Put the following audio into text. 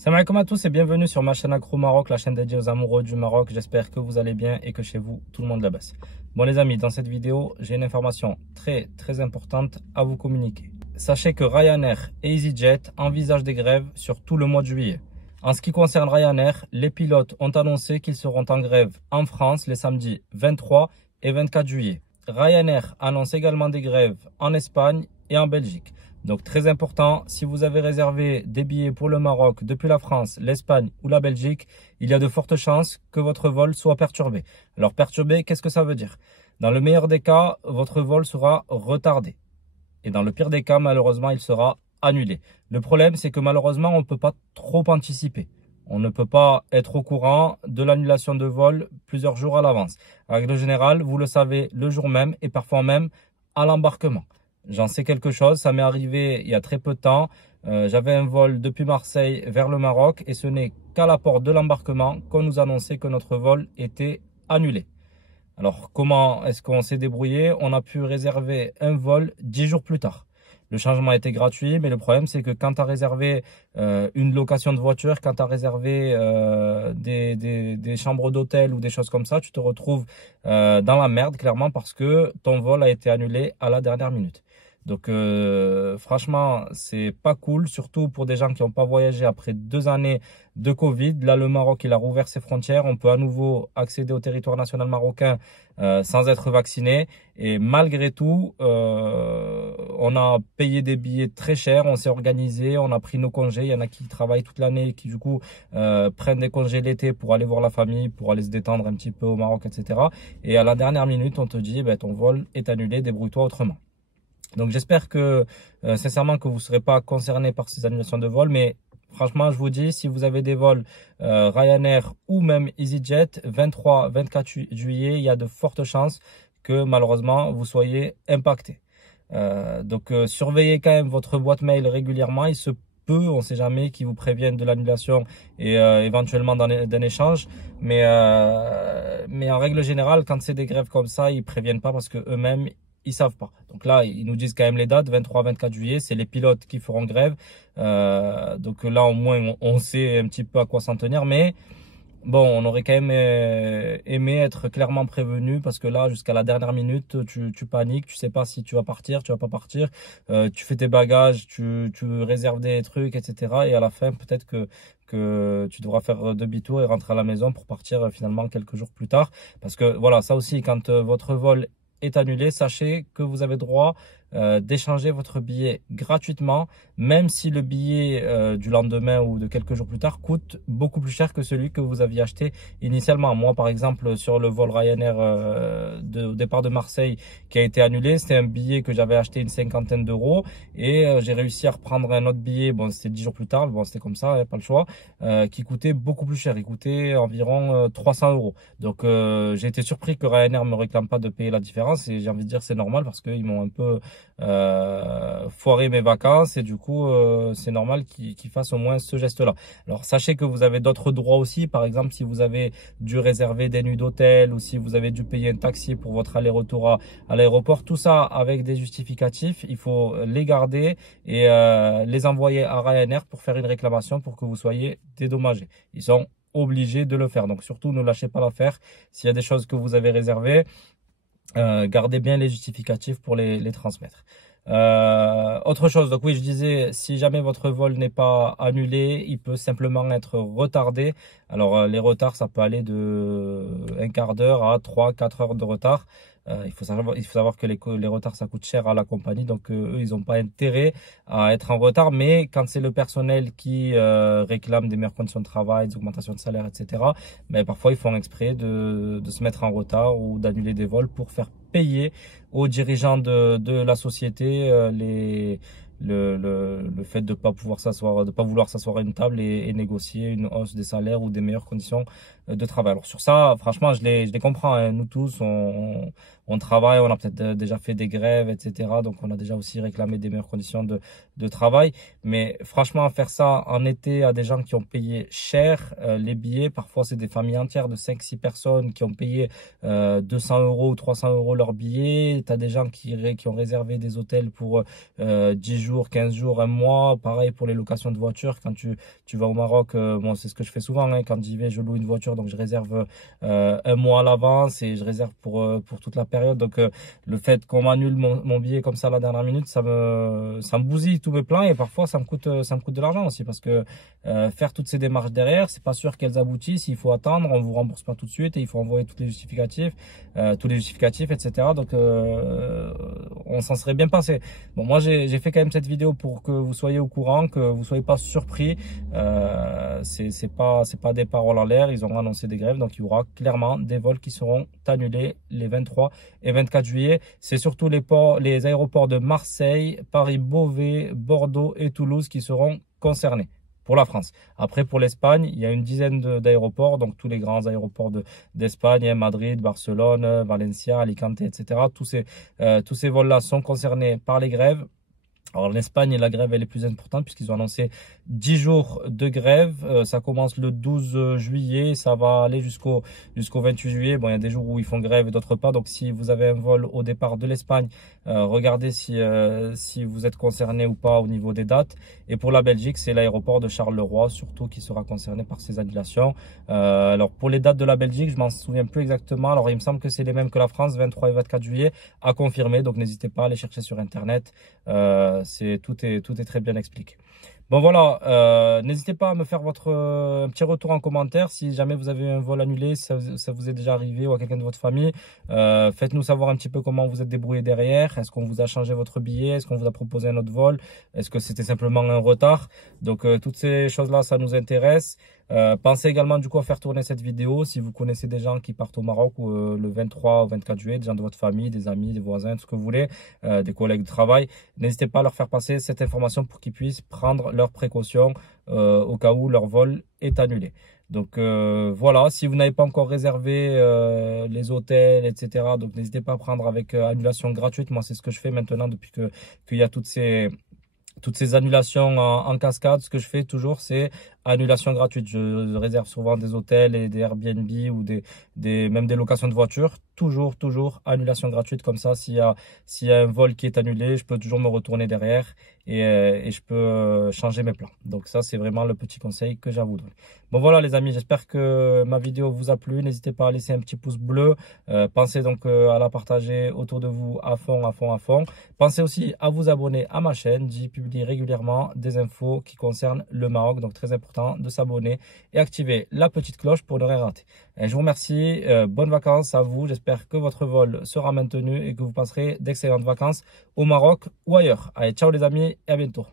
Salam alaikum à tous et bienvenue sur ma chaîne Accro Maroc, la chaîne dédiée aux amoureux du Maroc. J'espère que vous allez bien et que chez vous, tout le monde la baisse. Bon les amis, dans cette vidéo, j'ai une information très importante à vous communiquer. Sachez que Ryanair et EasyJet envisagent des grèves sur tout le mois de juillet. En ce qui concerne Ryanair, les pilotes ont annoncé qu'ils seront en grève en France les samedis 23 et 24 juillet. Ryanair annonce également des grèves en Espagne et en Belgique. Donc très important, si vous avez réservé des billets pour le Maroc depuis la France, l'Espagne ou la Belgique, il y a de fortes chances que votre vol soit perturbé. Alors perturbé, qu'est-ce que ça veut dire? Dans le meilleur des cas, votre vol sera retardé. Et dans le pire des cas, malheureusement, il sera annulé. Le problème, c'est que malheureusement, on ne peut pas trop anticiper. On ne peut pas être au courant de l'annulation de vol plusieurs jours à l'avance. En règle générale, vous le savez le jour même et parfois même à l'embarquement. J'en sais quelque chose, ça m'est arrivé il y a très peu de temps. J'avais un vol depuis Marseille vers le Maroc et ce n'est qu'à la porte de l'embarquement qu'on nous annonçait que notre vol était annulé. Alors comment est-ce qu'on s'est débrouillé? On a pu réserver un vol 10 jours plus tard. Le changement a été gratuit, mais le problème c'est que quand tu as réservé une location de voiture, quand tu as réservé des chambres d'hôtel ou des choses comme ça, tu te retrouves dans la merde clairement parce que ton vol a été annulé à la dernière minute. Donc franchement, c'est pas cool, surtout pour des gens qui n'ont pas voyagé après 2 années de Covid. Là, le Maroc, il a rouvert ses frontières. On peut à nouveau accéder au territoire national marocain sans être vacciné. Et malgré tout, on a payé des billets très chers, on s'est organisé, on a pris nos congés. Il y en a qui travaillent toute l'année, qui du coup prennent des congés l'été pour aller voir la famille, pour aller se détendre un petit peu au Maroc, etc. Et à la dernière minute, on te dit, ton vol est annulé, débrouille-toi autrement. Donc j'espère que sincèrement que vous ne serez pas concerné par ces annulations de vol, mais franchement je vous dis, si vous avez des vols Ryanair ou même EasyJet 23-24 juillet, il y a de fortes chances que malheureusement vous soyez impacté. Donc surveillez quand même votre boîte mail régulièrement, il se peut, on ne sait jamais, qu'ils vous préviennent de l'annulation et éventuellement d'un échange, mais en règle générale, quand c'est des grèves comme ça, ils préviennent pas parce que eux-mêmes ils savent pas. Donc là, ils nous disent quand même les dates, 23-24 juillet, c'est les pilotes qui feront grève. Donc là, au moins, on sait un petit peu à quoi s'en tenir. Mais bon, on aurait quand même aimé être clairement prévenu parce que là, jusqu'à la dernière minute, tu paniques, tu sais pas si tu vas partir, tu vas pas partir. Tu fais tes bagages, tu réserves des trucs, etc. Et à la fin, peut-être que tu devras faire demi-tour et rentrer à la maison pour partir finalement quelques jours plus tard. Parce que voilà, ça aussi, quand votre vol est annulé, sachez que vous avez droit d'échanger votre billet gratuitement, même si le billet du lendemain ou de quelques jours plus tard coûte beaucoup plus cher que celui que vous aviez acheté initialement. Moi, par exemple, sur le vol Ryanair au départ de Marseille qui a été annulé, c'était un billet que j'avais acheté une cinquantaine d'euros et j'ai réussi à reprendre un autre billet, bon c'était 10 jours plus tard, bon c'était comme ça, pas le choix, qui coûtait beaucoup plus cher, il coûtait environ 300 euros. Donc j'ai été surpris que Ryanair me réclame pas de payer la différence et j'ai envie de dire c'est normal parce qu'ils m'ont un peu foirer mes vacances et du coup c'est normal qu'ils fassent au moins ce geste là. Alors sachez que vous avez d'autres droits aussi, par exemple si vous avez dû réserver des nuits d'hôtel ou si vous avez dû payer un taxi pour votre aller-retour à l'aéroport, tout ça avec des justificatifs, il faut les garder et les envoyer à Ryanair pour faire une réclamation pour que vous soyez dédommagés. Ils sont obligés de le faire, donc surtout ne lâchez pas l'affaire. S'il y a des choses que vous avez réservées, gardez bien les justificatifs pour les transmettre. Autre chose, donc oui, je disais, si jamais votre vol n'est pas annulé, il peut simplement être retardé. Alors les retards, ça peut aller de un quart d'heure à 3-4 heures de retard. Il faut savoir que les retards, ça coûte cher à la compagnie, donc eux, ils n'ont pas intérêt à être en retard. Mais quand c'est le personnel qui réclame des meilleures conditions de travail, des augmentations de salaire, etc., parfois ils font exprès de se mettre en retard ou d'annuler des vols pour faire payer aux dirigeants de la société le fait de pas pouvoir s'asseoir, de pas vouloir s'asseoir à une table et négocier une hausse des salaires ou des meilleures conditions de travail. Alors sur ça, franchement, je les comprends, hein. Nous tous, on travaille, on a peut-être déjà fait des grèves, etc. Donc on a déjà aussi réclamé des meilleures conditions de travail. Mais franchement, faire ça en été à des gens qui ont payé cher les billets, parfois c'est des familles entières de 5-6 personnes qui ont payé 200 euros ou 300 euros leurs billets. Tu as des gens qui ont réservé des hôtels pour 10 jours jours, 15 jours, un mois. Pareil pour les locations de voitures. Quand tu vas au Maroc, bon, c'est ce que je fais souvent. Hein, quand j'y vais, je loue une voiture, donc je réserve un mois à l'avance et je réserve pour toute la période. Donc le fait qu'on m'annule mon billet comme ça à la dernière minute, ça me bousille tous mes plans et parfois ça me coûte de l'argent aussi parce que faire toutes ces démarches derrière, c'est pas sûr qu'elles aboutissent. Il faut attendre, on vous rembourse pas tout de suite et il faut envoyer tous les justificatifs, etc. Donc on s'en serait bien passé. Bon, moi j'ai fait quand même cette vidéo pour que vous soyez au courant, que vous soyez pas surpris. C'est pas des paroles en l'air. Ils ont annoncé des grèves, donc il y aura clairement des vols qui seront annulés les 23 et 24 juillet. C'est surtout les aéroports de Marseille, Paris, Beauvais, Bordeaux et Toulouse qui seront concernés pour la France. Après, pour l'Espagne, il y a une dizaine d'aéroports, donc tous les grands aéroports d'Espagne, Madrid, Barcelone, Valencia, Alicante, etc. Tous ces vols-là sont concernés par les grèves. Alors l'Espagne, la grève elle est plus importante puisqu'ils ont annoncé 10 jours de grève. Ça commence le 12 juillet, ça va aller jusqu'au 28 juillet. Bon, il y a des jours où ils font grève et d'autres pas. Donc si vous avez un vol au départ de l'Espagne, regardez si vous êtes concerné ou pas au niveau des dates. Et pour la Belgique, c'est l'aéroport de Charleroi surtout qui sera concerné par ces annulations. Alors pour les dates de la Belgique, je m'en souviens plus exactement. Alors il me semble que c'est les mêmes que la France, 23 et 24 juillet à confirmer. Donc n'hésitez pas à aller chercher sur internet. Tout est très bien expliqué. Bon voilà, n'hésitez pas à me faire votre petit retour en commentaire si jamais vous avez un vol annulé, si ça vous est déjà arrivé ou à quelqu'un de votre famille. Faites-nous savoir un petit peu comment vous êtes débrouillé derrière. Est-ce qu'on vous a changé votre billet? Est-ce qu'on vous a proposé un autre vol? Est-ce que c'était simplement un retard? Donc toutes ces choses-là, ça nous intéresse. Pensez également du coup à faire tourner cette vidéo si vous connaissez des gens qui partent au Maroc le 23 ou 24 juillet, des gens de votre famille, des amis, des voisins, tout ce que vous voulez, des collègues de travail. N'hésitez pas à leur faire passer cette information pour qu'ils puissent prendre leurs précautions au cas où leur vol est annulé. Donc voilà, si vous n'avez pas encore réservé les hôtels, etc. Donc n'hésitez pas à prendre avec annulation gratuite. Moi c'est ce que je fais maintenant depuis qu'il y a toutes ces annulations en cascade. Ce que je fais toujours, c'est annulation gratuite. Je réserve souvent des hôtels et des Airbnb ou même des locations de voitures. Toujours annulation gratuite. Comme ça, s'il y a un vol qui est annulé, je peux toujours me retourner derrière et je peux changer mes plans. Donc ça, c'est vraiment le petit conseil que j'ai à vous donner. Bon voilà les amis, j'espère que ma vidéo vous a plu. N'hésitez pas à laisser un petit pouce bleu. Pensez donc à la partager autour de vous à fond. Pensez aussi à vous abonner à ma chaîne. J'y publie régulièrement des infos qui concernent le Maroc. Donc très important de s'abonner et activer la petite cloche pour ne rien rater. Et je vous remercie. Bonnes vacances à vous. J'espère que votre vol sera maintenu et que vous passerez d'excellentes vacances au Maroc ou ailleurs. Allez, ciao les amis et à bientôt.